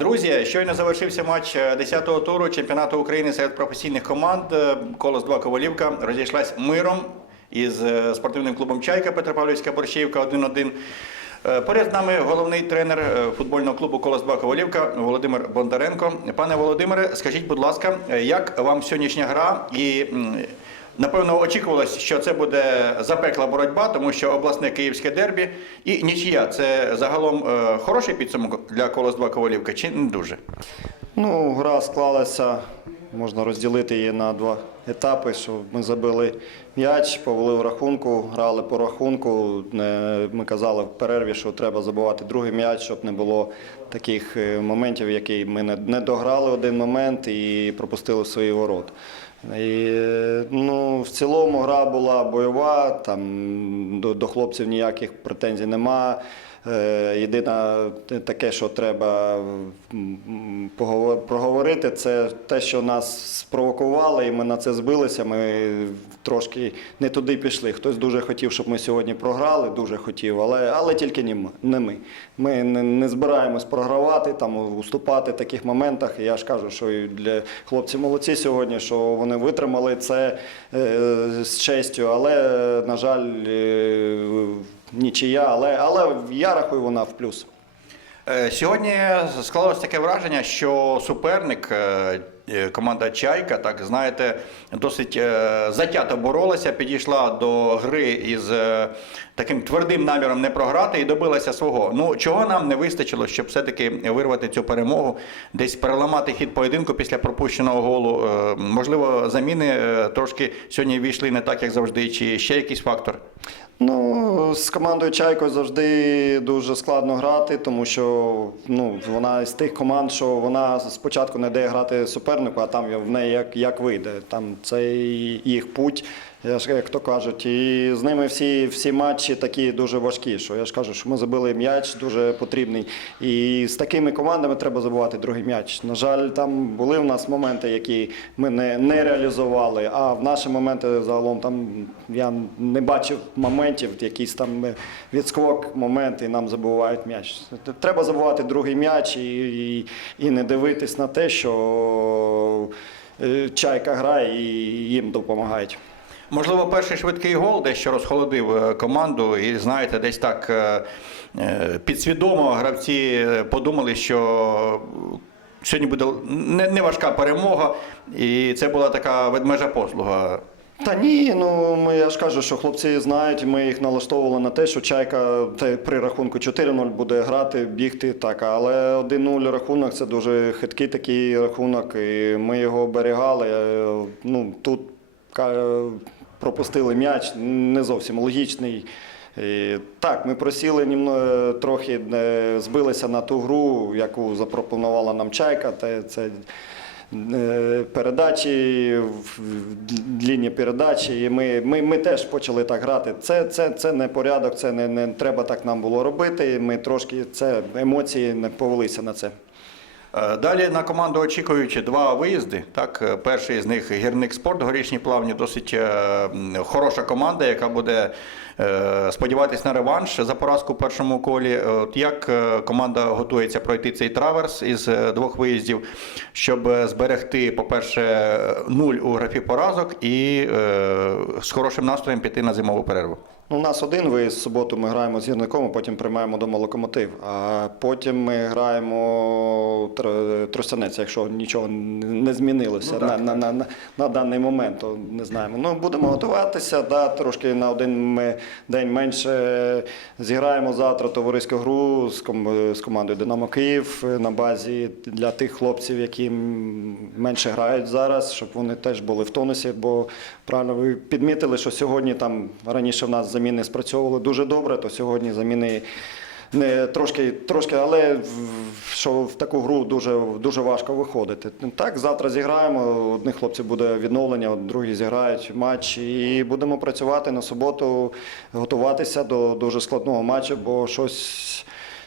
Друзі, щойно завершився матч 10-го туру чемпіонату України серед професійних команд. Е, Колос 2 Ковалівка розійшлась миром із е, спортивним клубом Чайка Петропавлівська Борщівка 1-1. Е, Поряд з нами головний тренер е, футбольного клубу Колос 2 Ковалівка Володимир Бондаренко. Пане Володимире, скажіть, будь ласка, е, як вам сьогоднішня гра? І напевно очікувалось, що це буде запекла боротьба, тому що обласне київське дербі і нічия це загалом е, хороший підсумок для Колос 2 Ковалівка чи не дуже? Ну, гра склалася, можна розділити її на два етапи. Що ми забили м'яч, повели в рахунку, грали по рахунку. Ми казали в перерві, що треба забивати другий м'яч, щоб не було таких е, моментів, які ми не- дограли один момент і пропустили свої ворот. І, ну, в цілому гра була бойова, там до, до хлопців ніяких претензій нема. Е, Єдине таке, що треба проговорити, це те, що нас спровокували, і ми на це збилися. Ми трошки не туди пішли. Хтось дуже хотів, щоб ми сьогодні програли, дуже хотів, але, але тільки не ми. Ми. Не, збираємось програвати, там уступати в таких моментах. Я ж кажу, що для хлопців молодці сьогодні, що вони витримали це е, з честю, але, на жаль, е, нічия, але, але я рахую вона в плюс. Е, Сьогодні склалось таке враження, що суперник, е, е, команда Чайка, так знаєте, досить затято боролася, підійшла до гри із таким твердим наміром не програти і добилася свого. Ну чого нам не вистачило, щоб все-таки вирвати цю перемогу, десь переламати хід поєдинку після пропущеного голу. Можливо, заміни трошки сьогодні війшли не так, як завжди, чи ще якийсь фактор. Ну, з командою Чайко завжди дуже складно грати, тому що ну, вона з тих команд, що вона спочатку не дає грати супернику, а там в неї як, як вийде. Там це їх путь, я ж як то кажуть. І з ними всі, всі матчі такі дуже важкі. Що я ж кажу, що ми забили м'яч дуже потрібний. І з такими командами треба забувати другий м'яч. На жаль, там були в нас моменти, які ми не, не реалізували. А в наші моменти загалом там я не бачив моментів, якийсь там відскок, моменти, нам забувають м'яч. Треба забувати другий м'яч і, і, і не дивитись на те, що е, чайка грає і їм допомагають. Можливо, перший швидкий гол дещо розхолодив е, команду, і знаєте, десь так е, е, підсвідомо гравці подумали, що сьогодні буде не, важка перемога, і це була така ведмежа послуга. Та ні, ну ми я ж кажу, що хлопці знають, ми їх налаштовували на те, що чайка те, при рахунку 4-0 буде грати, бігти так. Але 1-0 рахунок це дуже хиткий такий рахунок, і ми його оберігали. Ну тут пропустили м'яч, не зовсім логічний. І, так, ми просіли німно, трохи е, збилися на ту гру, яку запропонувала нам чайка. Те, це е, передачі, в- лінії передачі. І ми, ми, ми теж почали так грати. Це, це, це не порядок, це не, не треба так нам було робити. Ми трошки це емоції не повелися на це. Е, Далі на команду очікуючи два виїзди. Так, Е, перший з них гірник спорт, горішні плавні, досить е, хороша команда, яка буде сподіватись на реванш за поразку в першому колі. От як команда готується пройти цей траверс із двох виїздів, щоб зберегти, по-перше, нуль у графі поразок і з хорошим настроєм піти на зимову перерву. Ну, у нас один виїзд в суботу ми граємо з гірником, а потім приймаємо дома локомотив. А потім ми граємо Тр- Тростянець, якщо нічого не змінилося Ну, на, так, на, на, на, на даний момент, то не знаємо. Ну, будемо готуватися, да, трошки на один ми день менше. Зіграємо завтра товариську гру з, ком- з командою Динамо Київ на базі для тих хлопців, які менше грають зараз, щоб вони теж були в тонусі. Бо правильно ви підмітили, що сьогодні там раніше в нас заміни спрацьовували дуже добре, то сьогодні заміни. Не трошки, трошки, але в- що в таку гру дуже, дуже важко виходити. Так, завтра зіграємо. Одних хлопців буде відновлення, другі зіграють матч. І будемо працювати на суботу, готуватися до дуже складного матчу, бо щось.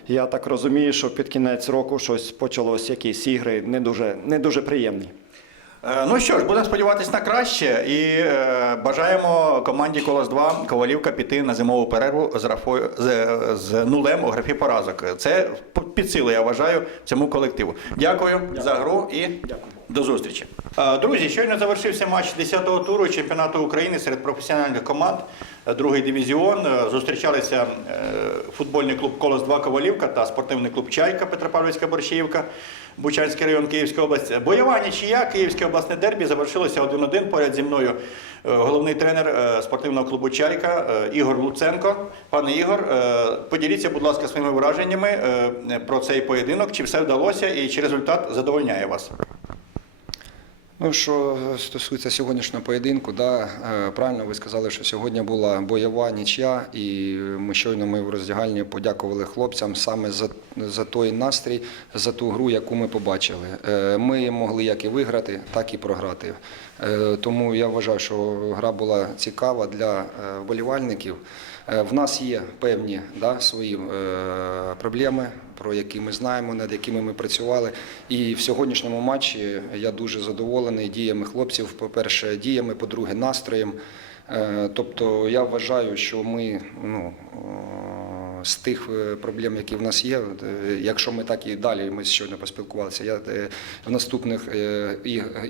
Я так розумію, що під кінець року щось почалось, якісь ігри не дуже, не дуже приємні. Е, Ну що ж, будемо сподіватися на краще і е, бажаємо команді Колос 2 Ковалівка піти на зимову перерву з, рафою, з, з нулем у графі поразок. Це під силу, я вважаю, цьому колективу. Дякую, за гру і до зустрічі. Е, Друзі, щойно завершився матч 10-го туру чемпіонату України серед професіональних команд. Е, Другий дивізіон. Е, Зустрічалися футбольний клуб Колос 2 Ковалівка та спортивний клуб Чайка Петропавлівська Борщаївка. Бучанський район Київська область. Бойова нічия, Київське обласне дербі завершилося 1-1. Поряд зі мною головний тренер спортивного клубу Чайка Ігор Луценко. Пане Ігор, поділіться, будь ласка, своїми враженнями про цей поєдинок. Чи все вдалося і чи результат задовольняє вас? Ну, що стосується сьогоднішнього поєдинку, да, е, правильно ви сказали, що сьогодні була бойова нічия, і ми щойно ми в роздягальні подякували хлопцям саме за, за той настрій, за ту гру, яку ми побачили. Е, Ми могли як і виграти, так і програти. Е, Тому я вважаю, що гра була цікава для е, вболівальників. Е, В нас є певні да, свої е, проблеми, про які ми знаємо, над якими ми працювали. І в сьогоднішньому матчі я дуже задоволений діями хлопців. По-перше, діями, по-друге, настроєм. Е, Тобто я вважаю, що ми ну, з тих е, проблем, які в нас є, е, якщо ми так і далі, ми щойно поспілкувалися, я е, в наступних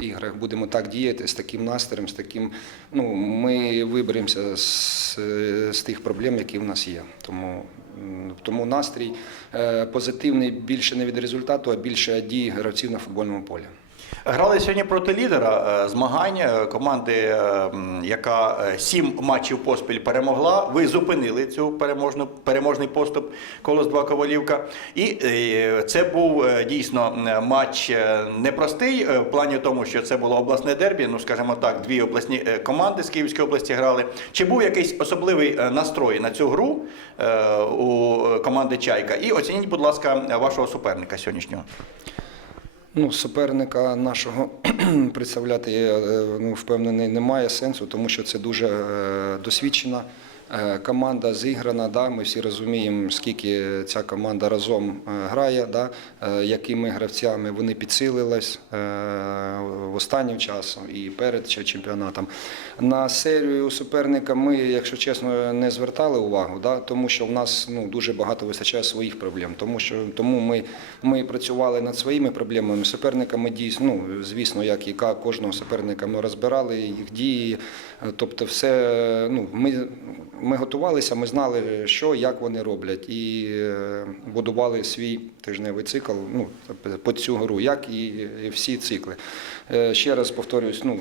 іграх будемо так діяти з таким настроєм, з таким, ну, ми виберемося з, з тих проблем, які в нас є. Тому Тому настрій позитивний більше не від результату, а більше дій гравців на футбольному полі. Грали сьогодні проти лідера е, змагань команди, е, яка е, сім матчів поспіль перемогла. Ви зупинили цю переможну переможний поступ колос 2 Ковалівка. І це був дійсно матч непростий в плані тому, що це було обласне дербі. Ну скажімо так, дві обласні команди з Київської області грали. Чи був якийсь особливий настрой на цю гру у команди Чайка? І оцініть, будь ласка, вашого суперника сьогоднішнього. Ну, суперника нашого представляти, я е, ну, впевнений, немає сенсу, тому що це дуже е, досвідчена е, команда, зіграна. Да? Ми всі розуміємо, скільки ця команда разом е, грає, да? е, якими гравцями вони підсилились е, в останнім часом і перед чемпіонатом. На серію суперника ми, якщо чесно, не звертали увагу, да? тому що в нас ну, дуже багато вистачає своїх проблем. Тому що тому ми, ми працювали над своїми проблемами. Суперника ми дійсно, ну, звісно, як і кожного суперника, ми розбирали їх дії. Е, Тобто, все ну, ми, ми готувалися, ми знали, що, як вони роблять, і е, будували свій тижневий цикл ну, по цю гру, як і, всі цикли. Е, Ще раз повторюсь, ну,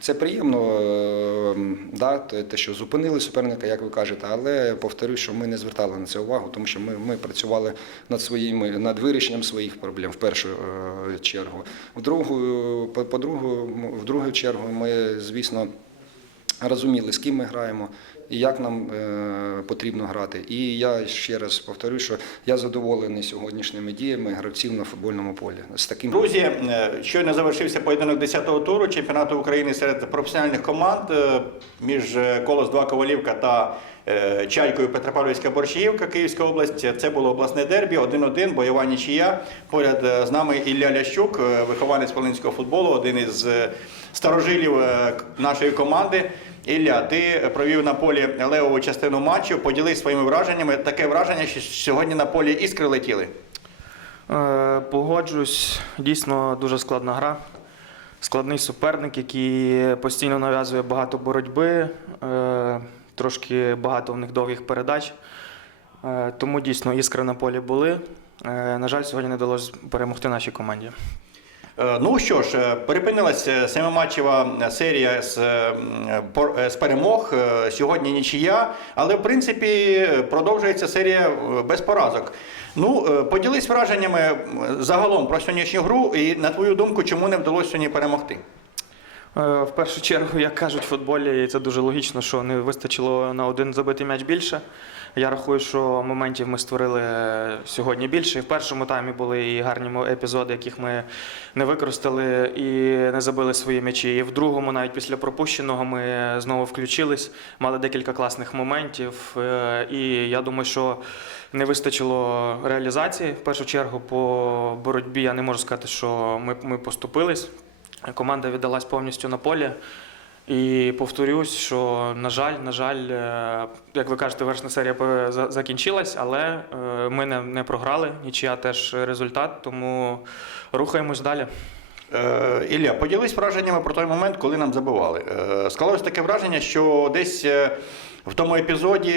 це приємно, е, да, те, що зупинили суперника, як ви кажете, але повторюю, що ми не звертали на це увагу, тому що ми, ми працювали над своїми над вирішенням своїх проблем в першу чергу. В другу, по другу, в другу чергу ми, звісно, розуміли, з ким ми граємо і як нам е, потрібно грати. І я ще раз повторю, що я задоволений сьогоднішніми діями гравців на футбольному полі. З таким Друзі, е, щойно завершився поєдинок 10-го туру чемпіонату України серед професіональних команд е, між Колос 2 Ковалівка та Чайкою Петропавлівська Борщаївка, Київська область. Це було обласне дербі, 1-1, бойова нічия. Поряд е, з нами Ілля Лящук, е, вихованець волинського футболу, один із е, старожилів е, нашої команди. Ілля, ти провів на полі левову частину матчу. Поділись своїми враженнями. Таке враження, що сьогодні на полі іскри летіли. Е, Погоджуюсь, дійсно дуже складна гра. Складний суперник, який постійно нав'язує багато боротьби, е, трошки багато в них довгих передач. Е, Тому дійсно іскри на полі були. Е, На жаль, сьогодні не вдалося перемогти нашій команді. Е, Ну що ж, перепинилася семиматчева серія з, з перемог. Сьогодні нічия, але в принципі продовжується серія без поразок. Ну, поділись враженнями загалом про сьогоднішню гру, і на твою думку, чому не вдалося сьогодні перемогти? Е, В першу чергу, як кажуть в футболі, і це дуже логічно, що не вистачило на один забитий м'яч більше. Я рахую, що моментів ми створили е, сьогодні більше. І в першому таймі були і гарні епізоди, яких ми не використали і не забили свої м'ячі. І в другому, навіть після пропущеного, ми знову включились, мали декілька класних моментів. Е, І я думаю, що не вистачило реалізації. В першу чергу по боротьбі я не можу сказати, що ми, ми поступились. Команда віддалась повністю на полі. І повторюсь, що на жаль, на жаль, е, як ви кажете, вершна серія закінчилась, але е, ми не програли. Нічия теж результат, тому рухаємось далі. Е, Ілля, поділись враженнями про той момент, коли нам забивали. Е, Склалось таке враження, що десь е, в тому епізоді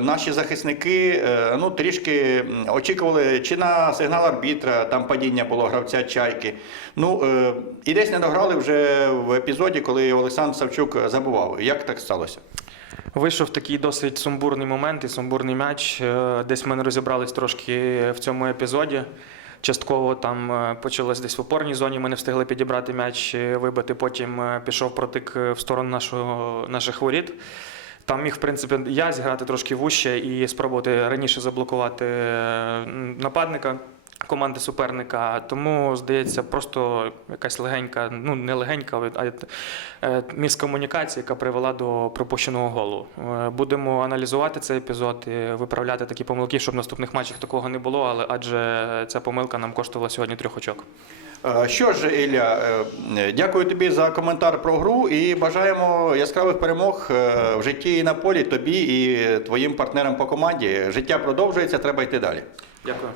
наші захисники ну, трішки очікували чи на сигнал арбітра, там падіння було гравця чайки. Ну, і десь не дограли вже в епізоді, коли Олександр Савчук забував. Як так сталося? Вийшов такий досить сумбурний момент і сумбурний м'яч. Десь ми не розібрались трошки в цьому епізоді. Частково там е, почалось десь в опорній зоні. Ми не встигли підібрати м'яч, вибити. Потім е, пішов протик е, в сторону нашого, наших воріт. Там міг, в принципі, я зіграти трошки вуще і спробувати раніше заблокувати нападника команди суперника. Тому, здається, просто якась легенька, ну не легенька, а е, міскомунікація, яка привела до пропущеного голу. Е, Будемо аналізувати цей епізод і виправляти такі помилки, щоб в наступних матчах такого не було, але адже ця помилка нам коштувала сьогодні трьох очок. Е, Що ж, Ілля, е, дякую тобі за коментар про гру і бажаємо яскравих перемог е, в житті і на полі тобі і твоїм партнерам по команді. Життя продовжується, треба йти далі. Дякую.